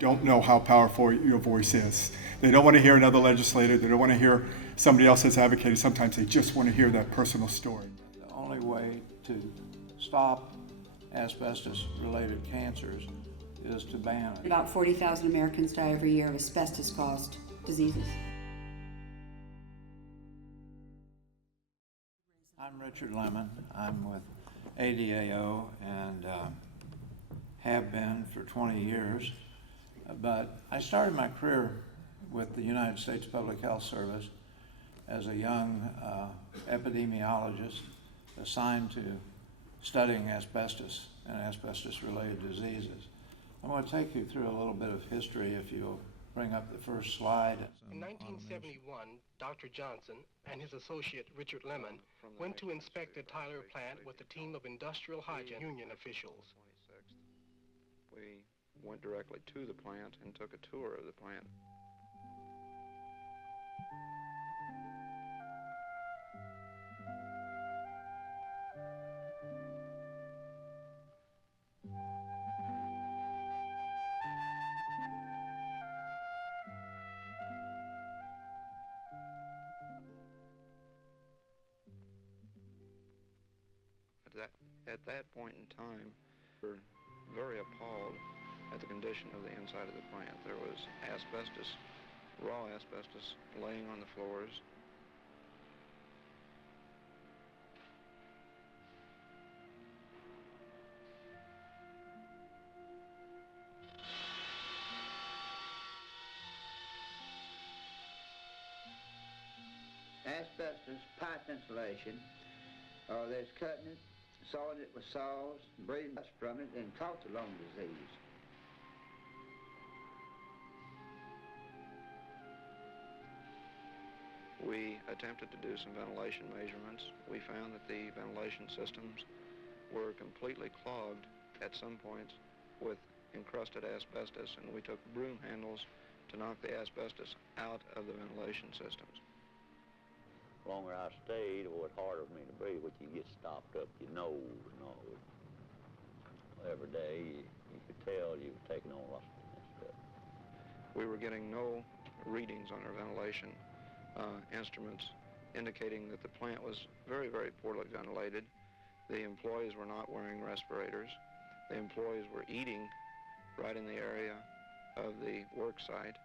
don't know how powerful your voice is. They don't want to hear another legislator. They don't want to hear somebody else that's advocated. Sometimes they just want to hear that personal story. The only way to stop asbestos-related cancers is to ban it. About 40,000 Americans die every year of asbestos-caused diseases. I'm Richard Lemen. I'm with ADAO and have been for 20 years. But I started my career with the United States Public Health Service as a young epidemiologist assigned to studying asbestos and asbestos-related diseases. I'm going to take you through a little bit of history if you'll bring up the first slide. In 1971, Dr. Johnson and his associate Richard Lemen went to inspect the Tyler plant with a team of industrial hygiene union officials. We went directly to the plant and took a tour of the plant. At that point in time, we were very appalled at the condition of the inside of the plant. There was asbestos, raw asbestos, laying on the floors. Asbestos pipe insulation, there's cutting it, sawing it with saws, breathing dust from it, and caught the lung disease. We attempted to do some ventilation measurements. We found that the ventilation systems were completely clogged at some points with encrusted asbestos, and we took broom handles to knock the asbestos out of the ventilation systems. The longer I stayed, it was harder for me to breathe, but you get stopped up your nose and all. Every day, you could tell you were taking on lots of stuff. We were getting no readings on our ventilation instruments, indicating that the plant was very, very poorly ventilated. The employees were not wearing respirators. The employees were eating right in the area of the work site.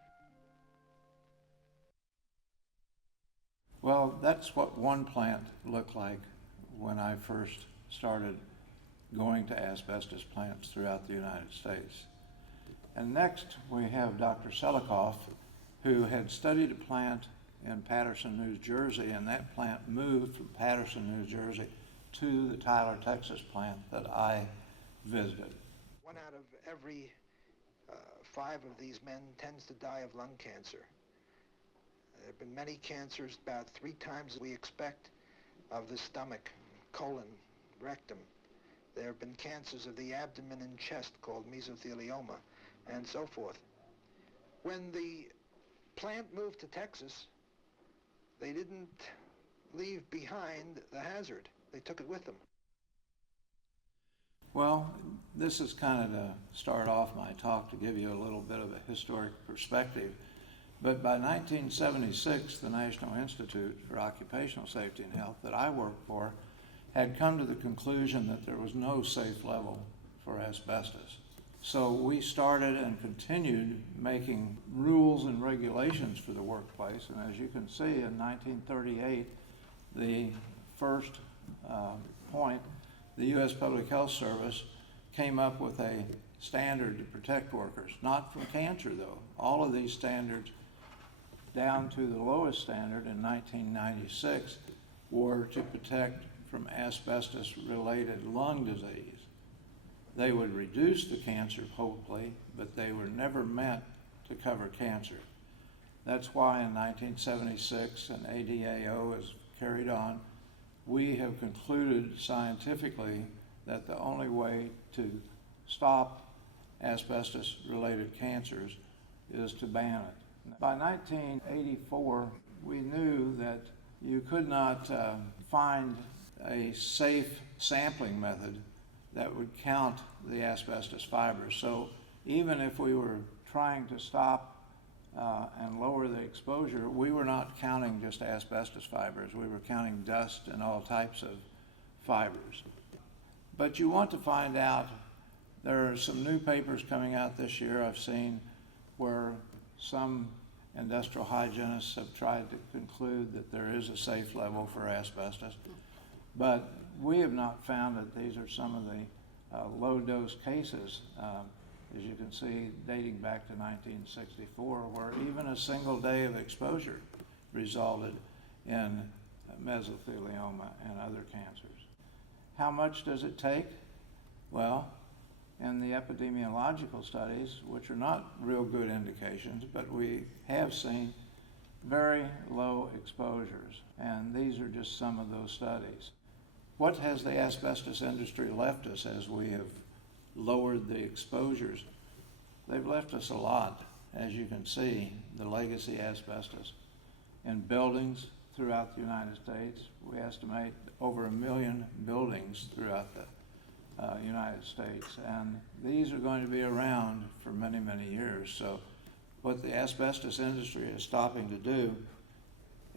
Well, that's what one plant looked like when I first started going to asbestos plants throughout the United States. And next we have Dr. Selikoff, who had studied a plant in Patterson, New Jersey, and that plant moved from Patterson, New Jersey to the Tyler, Texas plant that I visited. 1 out of every 5 of these men tends to die of lung cancer. There have been many cancers, about 3 times we expect, of the stomach, colon, rectum. There have been cancers of the abdomen and chest called mesothelioma, and so forth. When the plant moved to Texas, they didn't leave behind the hazard. They took it with them. Well, this is kind of to start off my talk to give you a little bit of a historic perspective. But by 1976, the National Institute for Occupational Safety and Health that I worked for had come to the conclusion that there was no safe level for asbestos. So we started and continued making rules and regulations for the workplace. And as you can see, in 1938, the first point, the U.S. Public Health Service came up with a standard to protect workers, not from cancer though. All of these standards down to the lowest standard in 1996 were to protect from asbestos-related lung disease. They would reduce the cancer, hopefully, but they were never meant to cover cancer. That's why in 1976, and ADAO is carried on, we have concluded scientifically that the only way to stop asbestos-related cancers is to ban it. By 1984, we knew that you could not find a safe sampling method that would count the asbestos fibers. So even if we were trying to stop and lower the exposure, we were not counting just asbestos fibers. We were counting dust and all types of fibers. But you want to find out, there are some new papers coming out this year I've seen where some industrial hygienists have tried to conclude that there is a safe level for asbestos. But we have not found that these are some of the low-dose cases, as you can see, dating back to 1964, where even a single day of exposure resulted in mesothelioma and other cancers. How much does it take? Well, in the epidemiological studies, which are not real good indications, but we have seen very low exposures, and these are just some of those studies. What has the asbestos industry left us as we have lowered the exposures? They've left us a lot, as you can see, the legacy asbestos. In buildings throughout the United States, we estimate over 1 million buildings throughout the United States, and these are going to be around for many, many years. So what the asbestos industry is stopping to do,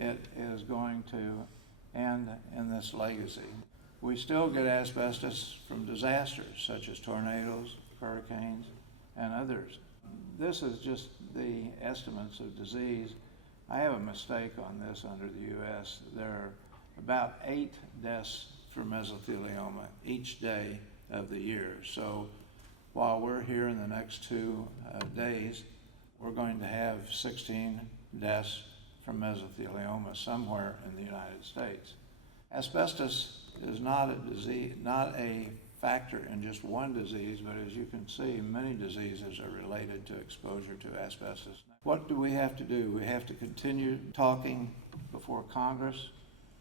it is going to end in this legacy. We still get asbestos from disasters such as tornadoes, hurricanes, and others. This is just the estimates of disease. I have a mistake on this under the U.S. There are about 8 deaths for mesothelioma each day of the year. So while we're here in the next 2 days, we're going to have 16 deaths from mesothelioma somewhere in the United States. Asbestos is not a disease, not a factor in just one disease, but as you can see, many diseases are related to exposure to asbestos. What do we have to do? We have to continue talking before Congress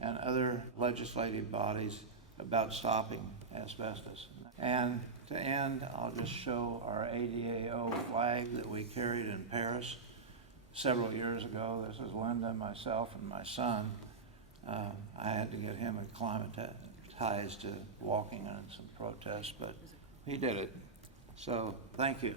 and other legislative bodies about stopping asbestos. And to end, I'll just show our ADAO flag that we carried in Paris several years ago. This is Linda, myself, and my son. I had to get him acclimatized to walking in some protests, but he did it. So thank you.